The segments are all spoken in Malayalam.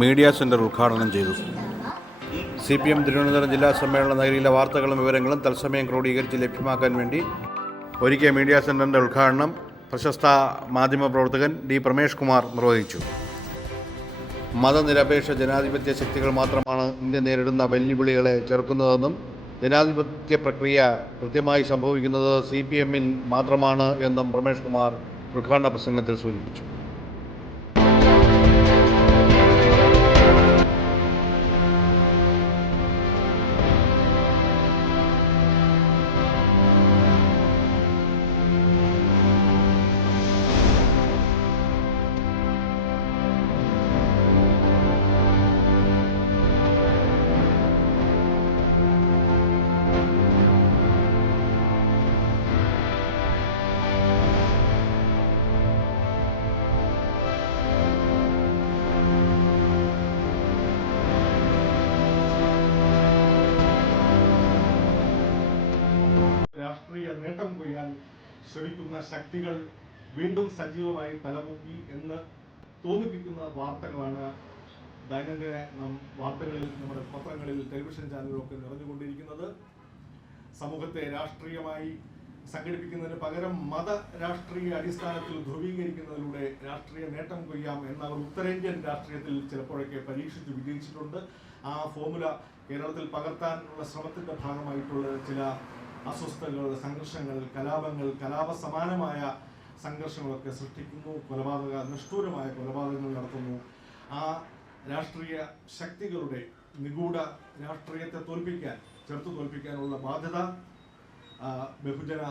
മീഡിയ സെന്റർ ഉദ്ഘാടനം ചെയ്തു. CPM തിരുവനന്തപുരം ജില്ലാ സമ്മേളന നഗരിയിലെ വാർത്തകളും വിവരങ്ങളും തത്സമയം ക്രോഡീകരിച്ച് ലഭ്യമാക്കാൻ വേണ്ടി ഒരുക്കിയ മീഡിയ സെന്ററിൻ്റെ ഉദ്ഘാടനം പ്രശസ്ത മാധ്യമപ്രവർത്തകൻ D. പ്രമേഷ് കുമാർ നിർവഹിച്ചു. മതനിരപേക്ഷ ജനാധിപത്യ ശക്തികൾ മാത്രമാണ് ഇന്ത്യ നേരിടുന്ന വെല്ലുവിളികളെ ചെറുക്കുന്നതെന്നും ജനാധിപത്യ പ്രക്രിയ കൃത്യമായി സംഭവിക്കുന്നത് CPM-ൽ മാത്രമാണ് എന്നും പ്രമേഷ് കുമാർ ഉദ്ഘാടന പ്രസംഗത്തിൽ സൂചിപ്പിച്ചു. രാഷ്ട്രീയ നേട്ടം കൊയ്യാൻ ശ്രമിക്കുന്ന ശക്തികൾ വീണ്ടും സജീവമായി തലമുക്കി എന്ന് തോന്നിപ്പിക്കുന്ന വാർത്തകളാണ് ദൈനംദിന വാർത്തകളിൽ, നമ്മുടെ പത്രങ്ങളിൽ, ടെലിവിഷൻ ചാനലുകളൊക്കെ നിറഞ്ഞുകൊണ്ടിരിക്കുന്നത്. സമൂഹത്തെ രാഷ്ട്രീയമായി സംഘടിപ്പിക്കുന്നതിന് പകരം മത രാഷ്ട്രീയ അടിസ്ഥാനത്തിൽ ധ്രുവീകരിക്കുന്നതിലൂടെ രാഷ്ട്രീയ നേട്ടം കൊയ്യാം എന്നവർ ഉത്തരേന്ത്യൻ രാഷ്ട്രീയത്തിൽ ചിലപ്പോഴൊക്കെ പരീക്ഷിച്ച് വിജയിച്ചിട്ടുണ്ട്. ആ ഫോർമുല കേരളത്തിൽ പകർത്താനുള്ള ശ്രമത്തിന്റെ ഭാഗമായിട്ടുള്ള ചില അസ്വസ്ഥതകൾ, സംഘർഷങ്ങൾ, കലാപങ്ങൾ, കലാപസമാനമായ സംഘർഷങ്ങളൊക്കെ സൃഷ്ടിക്കുന്നു. നിഷ്ഠൂരമായ കൊലപാതകങ്ങൾ നടത്തുന്നു. ആ രാഷ്ട്രീയ ശക്തികളുടെ നിഗൂഢ രാഷ്ട്രീയത്തെ ചെറുത്തു തോൽപ്പിക്കാനുള്ള ബാധ്യത ബഹുജന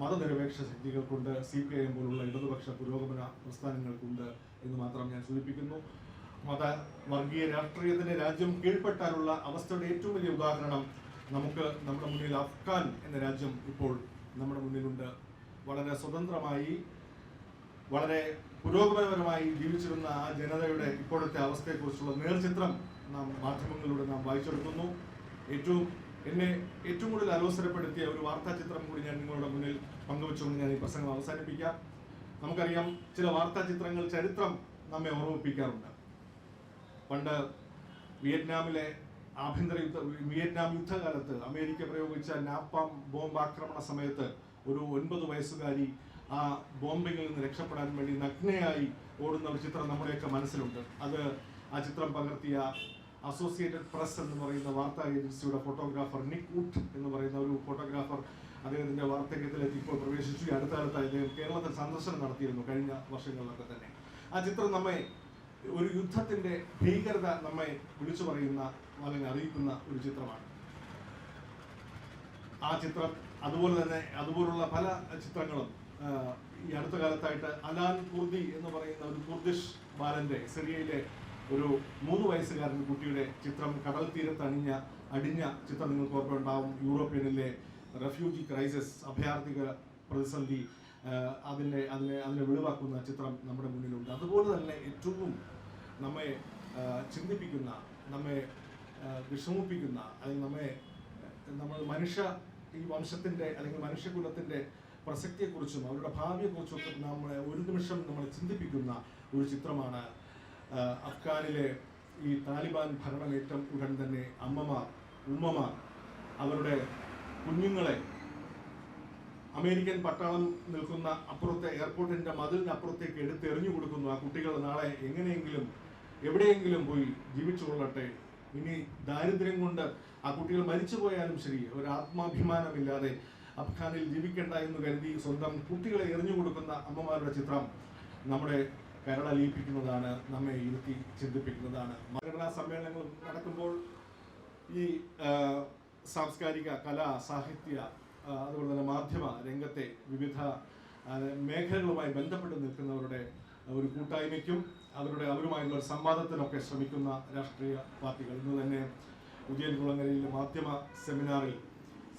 മതനിരപേക്ഷ ശക്തികൾക്കുണ്ട്. CPIM പോലുള്ള ഇടതുപക്ഷ പുരോഗമന പ്രസ്ഥാനങ്ങൾക്കുണ്ട് എന്ന് മാത്രം ഞാൻ സൂചിപ്പിക്കുന്നു. വർഗീയ രാഷ്ട്രീയത്തിന് രാജ്യം കീഴ്പ്പെട്ടാലുള്ള അവസ്ഥയുടെ ഏറ്റവും വലിയ ഉദാഹരണം നമ്മുടെ മുന്നിൽ അഫ്ഗാൻ എന്ന രാജ്യം ഇപ്പോൾ നമ്മുടെ മുന്നിലുണ്ട്. വളരെ സ്വതന്ത്രമായി, വളരെ പുരോഗമനപരമായി ജീവിച്ചിരുന്ന ആ ജനതയുടെ ഇപ്പോഴത്തെ അവസ്ഥയെക്കുറിച്ചുള്ള നേർചിത്രം മാധ്യമങ്ങളിലൂടെ നാം വായിച്ചെടുക്കുന്നു. എന്നെ ഏറ്റവും കൂടുതൽ അലോസരപ്പെടുത്തിയ ഒരു വാർത്താ ചിത്രം കൂടി ഞാൻ നിങ്ങളുടെ മുന്നിൽ പങ്കുവെച്ചുകൊണ്ട് ഞാൻ ഈ പ്രസംഗം അവസാനിപ്പിക്കാം. നമുക്കറിയാം, ചില വാർത്താ ചിത്രങ്ങൾ ചരിത്രം നമ്മെ ഓർമ്മിപ്പിക്കാറുണ്ട്. പണ്ട് വിയറ്റ്നാം യുദ്ധകാലത്ത് അമേരിക്ക പ്രയോഗിച്ച നാപ്പാം ബോംബ് ആക്രമണ സമയത്ത് ഒരു 9 വയസ്സുകാരി ആ ബോംബിങ്ങിൽ നിന്ന് രക്ഷപ്പെടാൻ വേണ്ടി നഗ്നയായി ഓടുന്ന ഒരു ചിത്രം നമ്മുടെയൊക്കെ മനസ്സിലുണ്ട്. ആ ചിത്രം പകർത്തിയ അസോസിയേറ്റഡ് പ്രസ് എന്ന് പറയുന്ന വാർത്താ ഏജൻസിയുടെ ഫോട്ടോഗ്രാഫർ നിക് വുഡ് എന്ന് പറയുന്ന ഒരു ഫോട്ടോഗ്രാഫർ അദ്ദേഹത്തിന്റെ വാർദ്ധക്യത്തിലേക്ക് ഇപ്പോൾ പ്രവേശിച്ചു. അടുത്ത കാലത്ത് അദ്ദേഹം കേരളത്തിൽ സന്ദർശനം നടത്തിയിരുന്നു, കഴിഞ്ഞ വർഷങ്ങളിലൊക്കെ തന്നെ. ആ ചിത്രം ഒരു യുദ്ധത്തിന്റെ ഭീകരത നമ്മെ വിളിച്ചു പറയുന്ന അല്ലെങ്കിൽ അറിയിക്കുന്ന ഒരു ചിത്രമാണ്. ആ ചിത്രം അതുപോലുള്ള പല ചിത്രങ്ങളും ഈ അടുത്ത കാലത്തായിട്ട് അലാൻ കുർദി എന്ന് പറയുന്ന ഒരു കുർദിഷ് ബാലന്റെ, സിറിയയിലെ ഒരു 3 വയസ്സുകാരൻ കുട്ടിയുടെ ചിത്രം കടൽ തീരത്ത് അടിഞ്ഞ ചിത്രം നിങ്ങൾക്ക് ഓർമ്മയുണ്ടാവും. യൂറോപ്യനിലെ റെഫ്യൂജി ക്രൈസിസ്, അഭയാർത്ഥിക പ്രതിസന്ധി, അതിനെ വെളിവാക്കുന്ന ചിത്രം നമ്മുടെ മുന്നിലുണ്ട്. അതുപോലെ തന്നെ ഏറ്റവും നമ്മെ ചിന്തിപ്പിക്കുന്ന, നമ്മെ വിഷമിപ്പിക്കുന്ന, അല്ലെങ്കിൽ ഈ വംശത്തിന്റെ അല്ലെങ്കിൽ മനുഷ്യകുലത്തിന്റെ പ്രസക്തിയെക്കുറിച്ചും അവരുടെ ഭാവിയെക്കുറിച്ചും ഒക്കെ ഒരു നിമിഷം നമ്മളെ ചിന്തിപ്പിക്കുന്ന ഒരു ചിത്രമാണ്. അഫ്ഗാനിലെ ഈ താലിബാൻ ഭരണമേറ്റം ഉടൻ തന്നെ ഉമ്മമാർ അവരുടെ കുഞ്ഞുങ്ങളെ അമേരിക്കൻ പട്ടാളം നിൽക്കുന്ന അപ്പുറത്തെ എയർപോർട്ടിന്റെ മതിലിനപ്പുറത്തേക്ക് എടുത്തെറിഞ്ഞു കൊടുക്കുന്നു. ആ കുട്ടികൾ നാളെ എങ്ങനെയെങ്കിലും എവിടെയെങ്കിലും പോയി ജീവിച്ചു കൊള്ളട്ടെ, ഇനി ദാരിദ്ര്യം കൊണ്ട് ആ കുട്ടികൾ മരിച്ചു പോയാലും ശരി, ഒരു ആത്മാഭിമാനമില്ലാതെ അഫ്ഗാനിൽ ജീവിക്കേണ്ട എന്ന് കരുതി സ്വന്തം കുട്ടികളെ എറിഞ്ഞു കൊടുക്കുന്ന അമ്മമാരുടെ ചിത്രം നമ്മുടെ കരളലിയിപ്പിക്കുന്നതാണ്, നമ്മെ ഇരുത്തി ചിന്തിപ്പിക്കുന്നതാണ്. സംഘടനാ സമ്മേളനങ്ങൾ നടക്കുമ്പോൾ ഈ സാംസ്കാരിക, കലാ, സാഹിത്യ, അതുപോലെ തന്നെ മാധ്യമ രംഗത്തെ വിവിധ മേഖലകളുമായി ബന്ധപ്പെട്ട് നിൽക്കുന്നവരുടെ ഒരു കൂട്ടായ്മയ്ക്കും അവരുമായുള്ള ഒരു സംവാദത്തിനൊക്കെ ശ്രമിക്കുന്ന രാഷ്ട്രീയ പാർട്ടികൾ. ഇന്ന് തന്നെ ഉദയൻകുളങ്ങരയിലെ മാധ്യമ സെമിനാറിൽ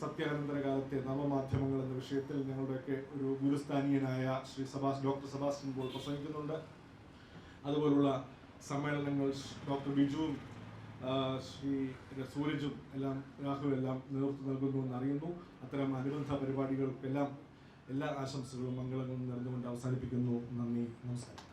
സത്യാനന്തര കാലത്തെ നവമാധ്യമങ്ങൾ എന്ന വിഷയത്തിൽ ഞങ്ങളുടെയൊക്കെ ഒരു ഗുരുസ്ഥാനീയനായ ശ്രീ ഡോക്ടർ സെബാസ്റ്റ്യൻ പോൾ പ്രസംഗിക്കുന്നുണ്ട്. അതുപോലുള്ള സമ്മേളനങ്ങൾ ഡോക്ടർ ബിജുവും ശ്രീ സൂരജും രാഹുലും നേതൃത്വം നൽകുന്നുവെന്ന് അറിയുന്നു. അത്തരം അനുബന്ധ പരിപാടികൾക്കെല്ലാം എല്ലാ ആശംസകളും മംഗളങ്ങളും നേർന്നുകൊണ്ട് അവസാനിപ്പിക്കുന്നു. നന്ദി, നമസ്കാരം.